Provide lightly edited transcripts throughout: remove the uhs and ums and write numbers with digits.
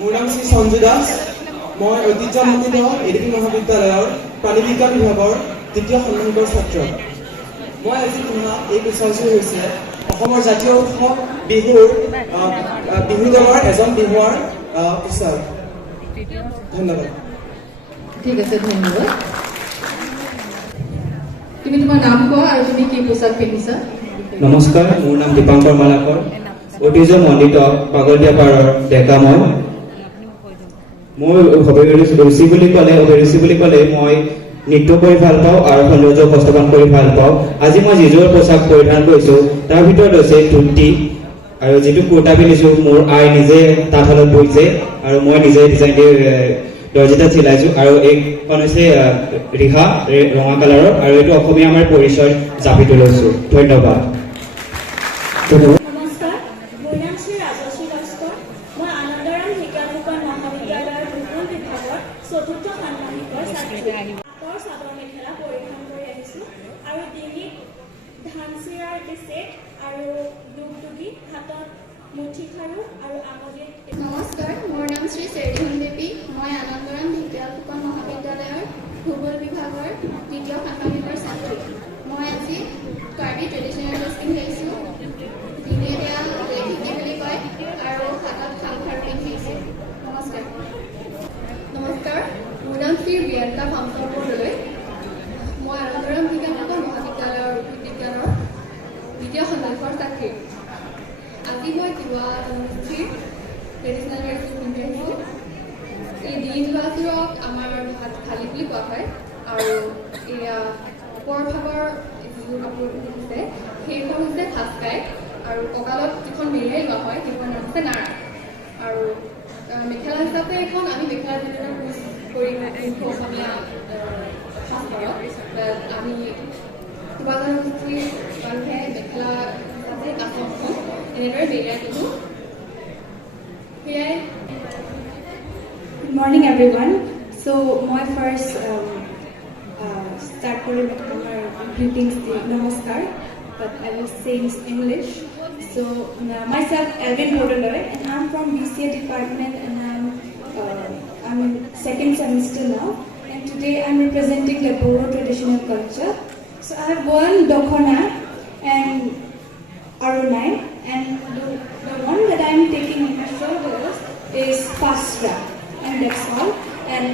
মোৰ নাম শ্ৰী সঞ্জু দাস। মই ঐতিহ্যমণ্ডিত এডিপি মহাবিদ্যালয়ৰ প্ৰাণী বিজ্ঞান বিভাগৰ দ্বিতীয় ষাণ্মাসিকৰ ছাত্ৰ। মই আজি পিন্ধা এই পোচাকযোৰ হৈছে অসমৰ জাতীয় উৎসৱ বিহু দলৰ এজন বিহুৱাৰ পোচাক। ধন্যবাদ। ঠিক আছে, ধন্যবাদ। তুমি তোমাৰ নাম কোৱা আৰু তুমি কি পোচাক পিন্ধিছা? নমস্কাৰ, মোৰ নাম দীপাংকৰ মালাকৰ। ঐতিহ্যমণ্ডিত পাগলদিয়াপাৰৰ ডেকা মই। মোৰ অভিৰুচি বুলি ক'লে মই নৃত্য কৰি ভাল পাওঁ আৰু সৌন্দৰ্য উপস্থাপন কৰি ভাল পাওঁ। আজি মই যিযোৰ পোচাক পৰিধান কৰিছোঁ তাৰ ভিতৰত হৈছে ধুতি আৰু যিটো কুৰ্তা পিন্ধিছোঁ মোৰ আই নিজে তাঁতশালত বৈছে আৰু মই নিজে ডিজাইন দি দৰ্জিতাত চিলাইছোঁ। আৰু এইখন হৈছে ৰিহা ৰঙা কালাৰৰ আৰু এইটো অসমীয়া আমাৰ পৰিচয় জাপিটো লৈছোঁ। ধন্যবাদ। নমস্কাৰ, মোৰ নাম শ্ৰী ৰাজশ্ৰী লস্কৰ। মই আনন্দৰাম ঢেকীয়াল ফুকন মহাবিদ্যালয়ৰ ভূগোল বিভাগৰ চতুৰ্থ ষাণ্মাসিকৰ ছাত্ৰী। পাটৰ চাদৰ মেখেলা পৰিধান কৰি আহিছোঁ আৰু ডিঙিত ধানচিৰাৰ ছেট আৰু দুগদুগী, হাতত মুঠি খাৰু আৰু আঙুলিত। নমস্কাৰ, মোৰ নাম শ্ৰী চেৰিহন দেৱী। মই আনন্দৰাম ঢেকীয়াল ফুকন মহাবিদ্যালয়ৰ ভূগোল বিভাগৰ দ্বিতীয় ষাণ্মাসিকৰ ছাত্ৰী। মই আজি কাৰ্বি ট্ৰেডিশ্যনেল ড্ৰেছ পিন্ধি আহিছোঁ। ডিঙিত লেভিকি বুলি কয় আৰু হাতত খামখাৰু পিন্ধি আহিছোঁ। নমস্কাৰ। নমস্কাৰ, মোৰ নাম শ্ৰী বিয়ন্তা ভামচৰ বৰদলৈ। মই আনন্দৰাম ঢেকীয়াল ফুকন মহাবিদ্যালয়ৰ উদ্ভিদ বিজ্ঞানৰ দ্বিতীয় ষাণ্মাসিকৰ ছাত্ৰী। আজি মই তিৱা জনগোষ্ঠীৰ ট্ৰেডিশ্যনেল ড্ৰেছ পিন্ধি আহিছোঁ। এই ডিঙিত লোৱাযোৰক আমাৰ ভাত খালি বুলি কোৱা হয় আৰু এয়া ওপৰ ভাগৰ যিযোৰ কাপোৰ পিন্ধিছে সেইখন হৈছে খাচকাই আৰু কঁকালত যিখন মেৰিয়াই লোৱা হয় সেইখন হৈছে নাৰা। আৰু মেখেলা হিচাপে এখন আমি মেখেলা যেনেদৰে ইউজ কৰি অসমীয়া সাজপাৰত আমি তিৱা জনগোষ্ঠীৰ মানুহে মেখেলা হিচাপে আচলখন এনেদৰে মেৰিয়াই পিন্ধোঁ। সেয়াই। Good morning, everyone. So, my first start with our greetings, namaskar, but I will say in English. So, myself, Elvin Bordoloy, and I'm from BCA department, and I'm in second semester now. And today I'm representing the Boro traditional culture. So, I have worn Dokhona and Arunai, and the one that I'm taking on my shoulders is Fastra. And that's all. And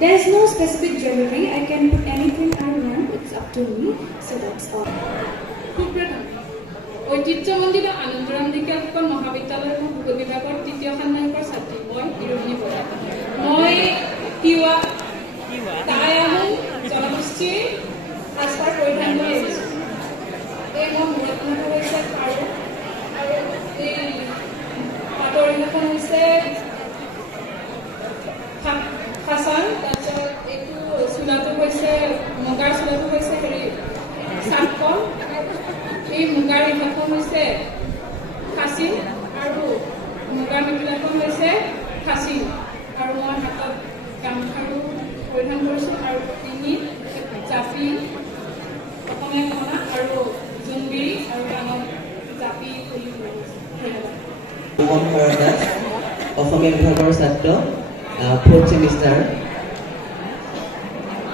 there's no specific jewelry. I can put anything I want. It's up to me. So that's all. সুপ্ৰভাত। ঐতিহ্যমণ্ডিত আনন্দৰাম ঢেকীয়াল ফুকন মহাবিদ্যালয়ৰ ভূগোল বিভাগৰ তৃতীয় ষাণ্মাসিকৰ ছাত্ৰী মই ইৰোহিণী বৰা। মই তিৱা টাই আহোম জনগোষ্ঠীৰ সাজপাৰ পৰিধান কৰি আহিছোঁ। এই মই মূৰত পিন্ধা হৈছে খাৰু আৰু এই পাটৰ ৰিহাখন হৈছে ফাচান। তাৰপিছত এইটো চোলাটো হৈছে মুগাৰ চোলাটো হৈছে চাটকল। এই মুগাৰ ৰিহাখন হৈছে খাচী আৰু মুগাৰ মেখেলাখন হৈছে খাচী। আৰু মই হাতত গামখাৰু পৰিধান কৰিছোঁ আৰু ডিঙিত জাপি অসমীয়া গহনা আৰু জোনবিৰি আৰু ডাঙৰ জাপি খুলি ধন্যবাদ। অসমীয়া বিভাগৰ ছাত্ৰ, 4th চেমিষ্টাৰ।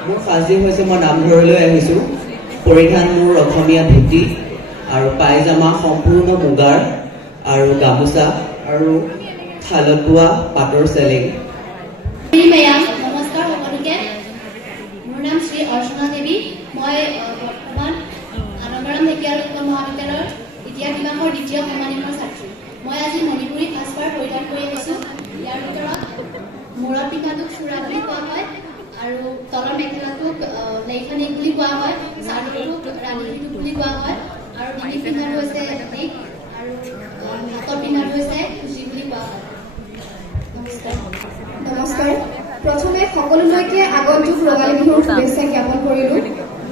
মোৰ সাজযোৰ হৈছে মই নামঘৰলৈ আহিছোঁ। পৰিধান মোৰ অসমীয়া ধুতি আৰু পায়জামা সম্পূৰ্ণ মুগাৰ আৰু গামোচা আৰু শালত বোৱা পাটৰ চেলেং। নমস্কাৰ সকলোকে। মোৰ নাম শ্ৰী অৰ্চনা দেৱী। মই বৰ্তমান আনন্দৰাম ঢেকীয়াল ফুকন মহাবিদ্যালয়ৰ ইতিহাস বিভাগৰ দ্বিতীয় ষাণ্মাসিকৰ ছাত্ৰী। মই আজি মণিপুৰী সাজপাৰ পৰিধান কৰি আহিছোঁ। ইয়াৰ ভিতৰত মূৰত পিন্ধাটোক চুৰা বুলি কোৱা হয় আৰু তলৰ মেখেলাটোক লেইখানিক বুলি কোৱা হয়, চাদৰটোক ৰাণীটোক বুলি কোৱা হয় আৰু ডিঙিত পিন্ধাটো হৈছে নেক আৰু হাতত পিন্ধাটো হৈছে খুচি বুলি কোৱা হয়। নমস্কাৰ। নমস্কাৰ। প্ৰথমে সকলোলৈকে আগন্তুক ৰঙালী বিহুৰ শুভেচ্ছা জ্ঞাপন কৰিলোঁ।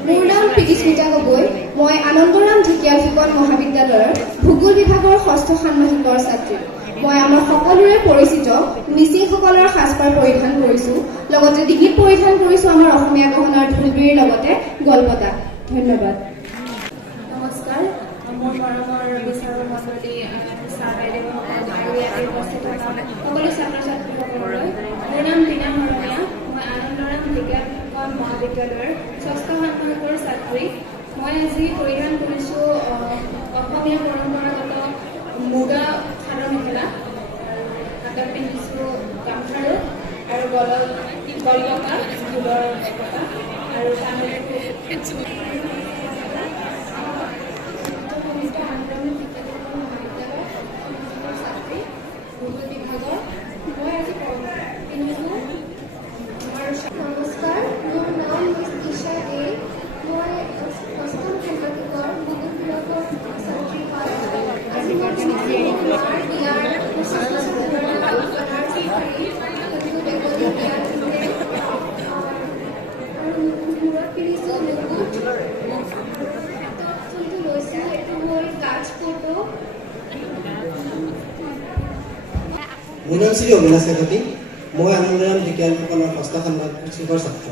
মোৰ নাম প্ৰীতিস্মিতা গগৈ। মই আনন্দৰাম ঢেকীয়াল ফুকন মহাবিদ্যালয়ৰ ভূগোল বিভাগৰ ষষ্ঠ ষাণ্মাসিকৰ ছাত্ৰী। মই আমাৰ সকলোৰে পৰিচিত মিচিংসকলৰ সাজপাৰ পৰিধান কৰিছোঁ। লগতে ডিঙিত পৰিধান কৰিছোঁ আমাৰ অসমীয়া গহনাৰ ঢোলবিৰিৰ লগতে গলপতা। ধন্যবাদ। নমস্কাৰ, মোৰ মৰমৰ বিচাৰৰ মণ্ডলী ছাৰ বাইদেউসকল আৰু ইয়াতে উপস্থিত থকা সকলো ছাত্ৰ ছাত্ৰীসকললৈ মোৰ নাম বীণা মৰমীয়া। মই আনন্দৰাম ঢেকীয়াল ফুকন মহাবিদ্যালয়ৰ ৬ষ্ঠ ষাণ্মাসিকৰ ছাত্ৰী। মই আজি পৰিধান কৰিছোঁ অসমীয়া পৰম্পৰাগত মুগা চাদৰ মেখেলা, হাতত পিন্ধিছোঁ গামখাৰু আৰু গলত গলগকা ফুলৰ একতা আৰু কাণত নমস্কাৰ, মোৰ নাম মিছ ঈশা দে। মই 8ম ষাণ্মাসিকৰ ভূগোল বিভাগৰ ছাত্ৰী হয়। আজি মই আমাৰ ইয়াৰ আৰু মূৰত পিন্ধিছোঁ মুকুট, হাতত যোনটো লৈছোঁ সেইটো হ'ল কাজ ফটো। মোৰ নাম শ্ৰী অভিলাষ কাকতি। মই আনন্দৰাম ঢেকীয়াল ফুকনৰ 6ষ্ঠ ষাণ্মাসিকৰ ছাত্ৰ।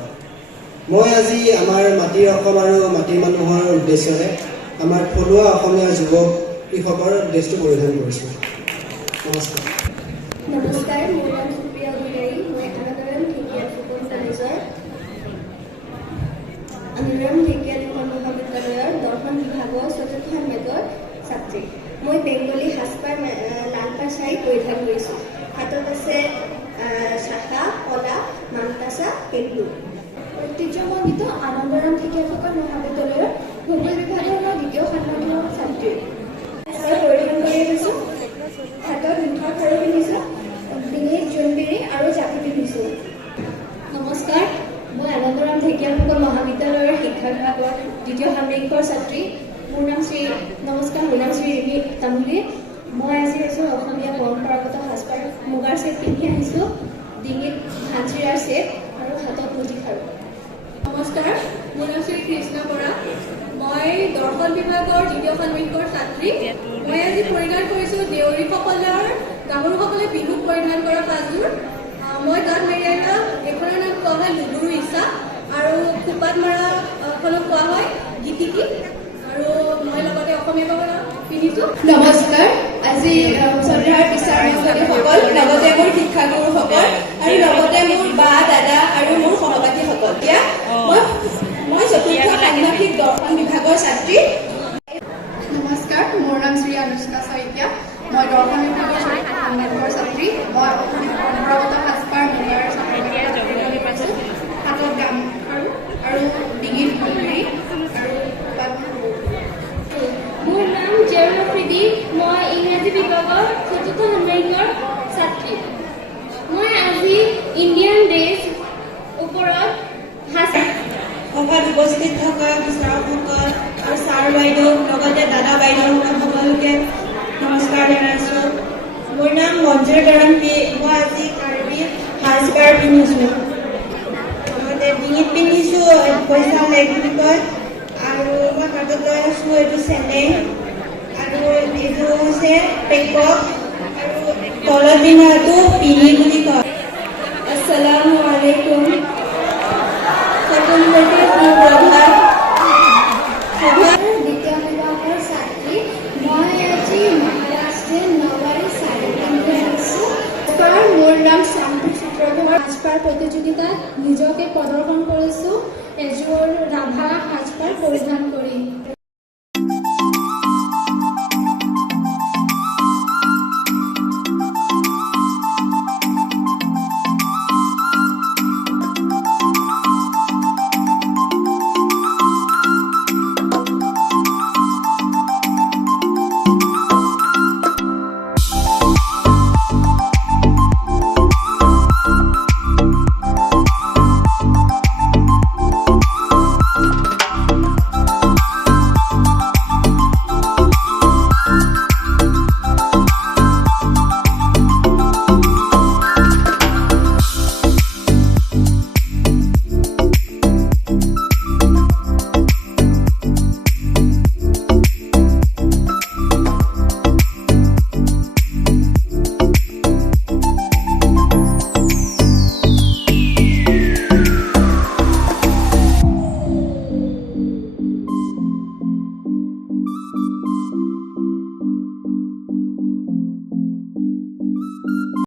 মই আজি আমাৰ মাটিৰ অসম আৰু মাটিৰ মানুহৰ উদ্দেশ্যৰে আমাৰ থলুৱা অসমীয়া যুৱক কৃষকৰ ড্ৰেছটো পৰিধান কৰিছোঁ। নমস্কাৰ। নমস্কাৰ, মোৰ নাম সুপ্ৰিয়া অধিকাৰী। মই আনন্দৰাম ঢেকীয়াল ফুকন কলেজৰ মহাবিদ্যালয়ৰ দৰ্শন বিভাগৰ ৪ৰ্থ ষাণ্মাসিকৰ ছাত্ৰী। মই বেংগলী সাজপাৰ লালপা শাড়ী পৰিধান কৰিছোঁ। হাতত আছে শাখা, কলা, মানতাচা, পেটলু। ঐতিহ্যমণ্ডিত আনন্দৰাম ঢেকীয়াল ফুকন মহাবিদ্যালয়ৰ ভূগোল বিভাগৰ 2য় ষাণ্মাসিকৰ ছাত্ৰী। পৰিধান কৰি আহিছোঁ। হাতত মুঠা খাৰু পিন্ধিছোঁ, ডিঙিত জোনবিৰি আৰু জাপি পিন্ধিছোঁ। নমস্কাৰ, মই আনন্দৰাম ঢেকীয়াল ফুকন মহাবিদ্যালয়ৰ শিক্ষা বিভাগৰ 2য় ষাণ্মাসিকৰ ছাত্ৰী। মোৰ নাম শ্ৰী ৰিমি তামুলী। মই আজি আহিছোঁ অসমীয়া পৰম্পৰাগত সাজপাৰ মুগাৰ ছেট পিন্ধি আহিছোঁ, ডিঙিত হাঞ্চিৰাৰ ছেট আৰু হাতত মুঠি খাৰু। নমস্কাৰ, মোৰ নাম শ্ৰী কৃষ্ণা বৰা। মই দৰ্শন বিভাগৰ 2য় ষাণ্মাসিকৰ ছাত্ৰী। মই আজি পৰিধান কৰিছোঁ দেউৰীসকলৰ গাভৰুসকলে বিহুত পৰিধান কৰা সাজযোৰ। মই তাত মেৰিয়াই লোৱা এইখনৰ নাম কোৱা হয় লুগুৰু ইচ্ছা আৰু খোপাত মৰাখনক কোৱা হয় গীতিকী। আৰু মই লগতে অসমীয়া গহনা পিন্ধিছোঁ। নমস্কাৰ, আজি শ্ৰদ্ধাৰ টিচাৰ মণ্ডলীসকল, লগতে মোৰ শিক্ষাগুৰুসকল আৰু লগতে মোৰ বা দাদা আৰু মোৰ সহপাঠীসকল। এতিয়া মই 4ৰ্থ ষাণ্মাসিক দৰ্শন বিভাগৰ ছাত্ৰী। নমস্কাৰ, মোৰ নাম শ্ৰী অনুষ্কা শইকীয়া। মই দৰ্শন বিভাগৰ 4ৰ্থ ষাণ্মাসিকৰ ছাত্ৰী। মই অসমীয়া পৰম্পৰাগত সাজপাৰ মুগাৰ পৰিধান কৰিছোঁ। হাতত গামখাৰু আৰু ডিঙিত জোনবিৰি আৰু মোৰ নাম জেৰুল আফ্ৰিদি। মই ইংৰাজী বিভাগৰ 4ৰ্থ ষাণ্মাসিকৰ ছাত্ৰী। মই আজি ইণ্ডিয়ান ড্ৰেছ ওপৰত সভাত উপস্থিত থকা বিচাৰকসকল আৰু ছাৰ বাইদেউ লগতে দাদা বাইদেউসকল সকলোকে নমস্কাৰ জনাইছোঁ। মোৰ নাম মঞ্জুৰ কৰণ পি। মই আজি কাৰ্বি সাজপাৰ পিন্ধিছোঁ, লগতে ডিঙিত পিন্ধিছোঁ পইচা লেগ বুলি কয়, আৰু মই হাতত লৈ আছোঁ এইটো চেলেং আৰু এইটো হৈছে পেকক, আৰু তলত পিন্ধাটো পিলি বুলি কয়। আসসালামু আলাইকুম। সকলোকে সুপ্ৰভাত। 2য় বিভাগৰ ছাত্ৰী। মই আজি মহাৰাষ্ট্ৰীয় নৱাৰী শাড়ী পিন্ধি আহিছোঁ। মোৰ নাম শান্তি চিত্ৰধৰ। সাজপাৰ প্ৰতিযোগিতাত নিজকে প্ৰদৰ্শন কৰিছোঁ এযোৰ ৰাভা সাজপাৰ পৰিধান কৰি।